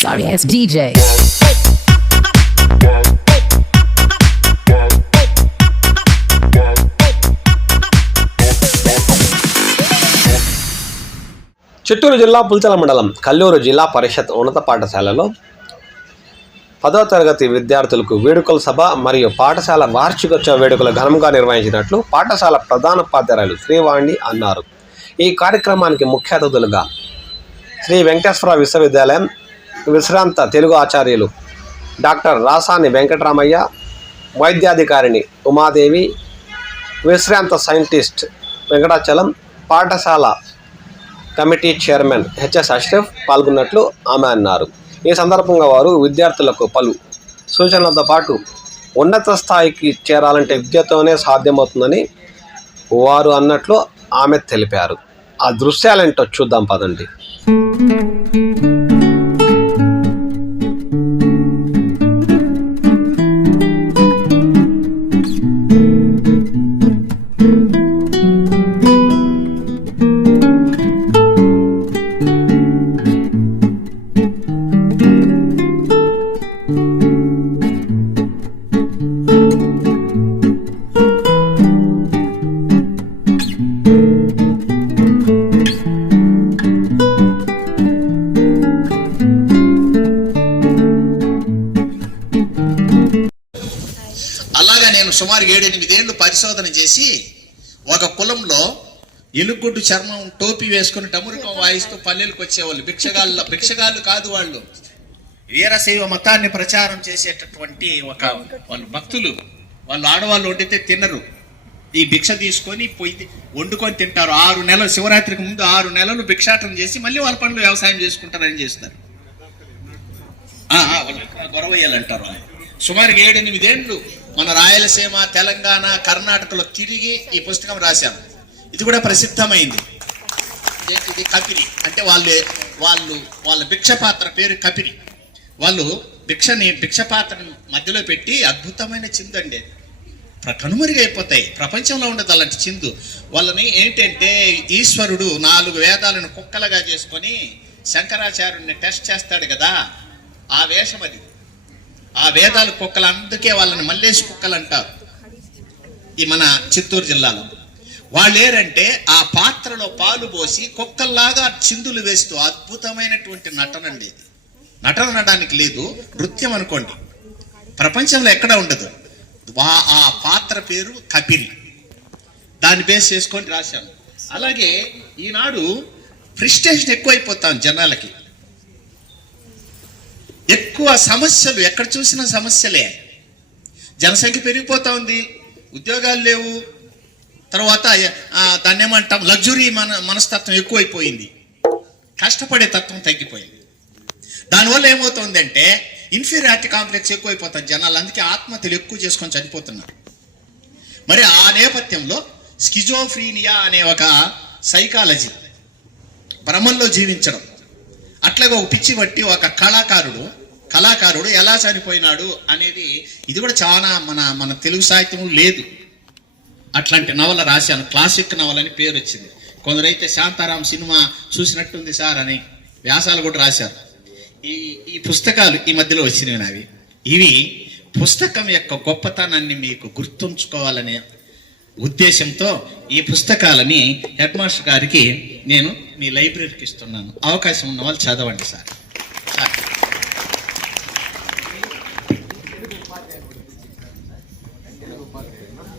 Sorry ass DJ. Chittoor జిల్లా పుల్చల మండలం కల్లూరు జిల్లా పరిషత్ ఉన్నత పాఠశాలలో పదవ తరగతి విద్యార్థులకు వేడుకల సభ మరియు పాఠశాల వార్షికోత్సవ వేడుకలు ఘనంగా నిర్వహించినట్లు పాఠశాల ప్రధానోపాధ్యాయులు శ్రీవాణి అన్నారు. ఈ కార్యక్రమానికి ముఖ్య అతిథులుగా శ్రీ వెంకటేశ్వర విశ్వవిద్యాలయం విశ్రాంత తెలుగు ఆచార్యులు డాక్టర్ రాసాని వెంకటరామయ్య వైద్యాధికారిణి ఉమాదేవి విశ్రాంత సైంటిస్ట్ వెంకటాచలం పాఠశాల కమిటీ చైర్మన్ హెచ్ఎస్ అష్రఫ్ పాల్గొన్నట్లు ఆమె అన్నారు. ఈ సందర్భంగా వారు విద్యార్థులకు పలు సూచనలతో పాటు ఉన్నత స్థాయికి చేరాలంటే విద్యతోనే సాధ్యమవుతుందని వారు అన్నట్లు ఆమె తెలిపారు. ఆ దృశ్యాలేంటో చూద్దాం పదండి. నేను సుమారు ఏడెనిమిదేళ్ళు పరిశోధన చేసి ఒక కులంలో ఎలుగుడ్డు చర్మం టోపీ వేసుకుని టమురుకం వాయిస్తూ పల్లెలకు వచ్చేవాళ్ళు. భిక్షగాళ్ళు భిక్షగాళ్ళు కాదు వాళ్ళు. వీరశైవ మతాన్ని ప్రచారం చేసేటటువంటి ఒక వాళ్ళు భక్తులు. వాళ్ళు ఆడవాళ్ళు వండితే తినరు. ఈ భిక్ష తీసుకొని పోయి వండుకొని తింటారు. ఆరు నెలలు శివరాత్రికి ముందు ఆరు నెలలు భిక్షాటం చేసి మళ్ళీ వాళ్ళ పనులు వ్యవసాయం చేసుకుంటారని చేస్తారు. ఆ, వాళ్ళు వాళ్ళు. సుమారు ఏడెనిమిదేండ్లు మన రాయలసీమ తెలంగాణ కర్ణాటకలో తిరిగి ఈ పుస్తకం రాశాను ఇది కూడా ప్రసిద్ధమైంది. ఏంటిది? కపిరి. అంటే వాళ్ళు వాళ్ళు వాళ్ళ భిక్షపాత్ర పేరు కపిరి. వాళ్ళు భిక్షని భిక్షపాత్రని మధ్యలో పెట్టి అద్భుతమైన చిందు అండి. ప్ర- కనుమరుగైపోతాయి. ప్రపంచంలో ఉండదు అలాంటి చిందు. వాళ్ళని ఏంటంటే ఈశ్వరుడు నాలుగు వేదాలను కుక్కలుగా చేసుకొని శంకరాచార్యుడిని టెస్ట్ చేస్తాడు కదా. ఆ వేషం అది. ఆ వేదాలు కుక్కలు అందుకే వాళ్ళని మల్లేసి కుక్కలు అంటారు. ఈ మన చిత్తూరు జిల్లాలో. వాళ్ళు ఏరంటే ఆ పాత్రలో పాలు పోసి కుక్కల్లాగా చిందులు వేస్తూ అద్భుతమైనటువంటి నటన అండి ఇది. నటన అనడానికి లేదు నృత్యం అనుకోండి. ప్రపంచంలో ఎక్కడ ఉండదు. వా- ఆ పాత్ర పేరు కపిల్. దాన్ని బేస్ చేసుకొని రాశాను. అలాగే ఈనాడు ప్రిస్టేషన్ ఎక్కువైపోతాం జనాలకి. ఎక్కువ సమస్యలు ఎక్కడ చూసిన సమస్యలే. జనసంఖ్య పెరిగిపోతూ ఉంది ఉద్యోగాలు లేవు. తర్వాత దాన్ని ఏమంటాం లగ్జరీ మన మనస్తత్వం ఎక్కువైపోయింది. కష్టపడే తత్వం తగ్గిపోయింది. దానివల్ల ఏమవుతుందంటే ఇన్ఫీరియారిటీ కాంప్లెక్స్ ఎక్కువైపోతారు జనాలు అందుకే ఆత్మహత్యలు ఎక్కువ చేసుకొని చనిపోతున్నారు. మరి ఆ నేపథ్యంలో స్కిజోఫ్రీనియా అనే ఒక సైకాలజీ భ్రమంలో జీవించడం. అట్లాగే ఒక పిచ్చి బట్టి ఒక కళాకారుడు కళాకారుడు ఎలా చనిపోయినాడు అనేది ఇది కూడా చాలా మన మన తెలుగు సాహిత్యం లేదు. అట్లాంటి నవల రాశాను. క్లాసిక్ నవల అని పేరు వచ్చింది. కొందరైతే శాంతారాం సినిమా చూసినట్టుంది సార్ అని వ్యాసాలు కూడా రాశారు. ఈ ఈ పుస్తకాలు ఈ మధ్యలో వచ్చినవి నావి. ఇవి పుస్తకం యొక్క గొప్పతనాన్ని మీకు గుర్తుంచుకోవాలనే ఉద్దేశంతో ఈ పుస్తకాలని హెడ్ మాస్టర్ గారికి నేను మీ లైబ్రరీకి ఇస్తున్నాను. అవకాశం ఉన్న వాళ్ళు చదవండి సార్. ತಪ್ಪಾಗಿದೆ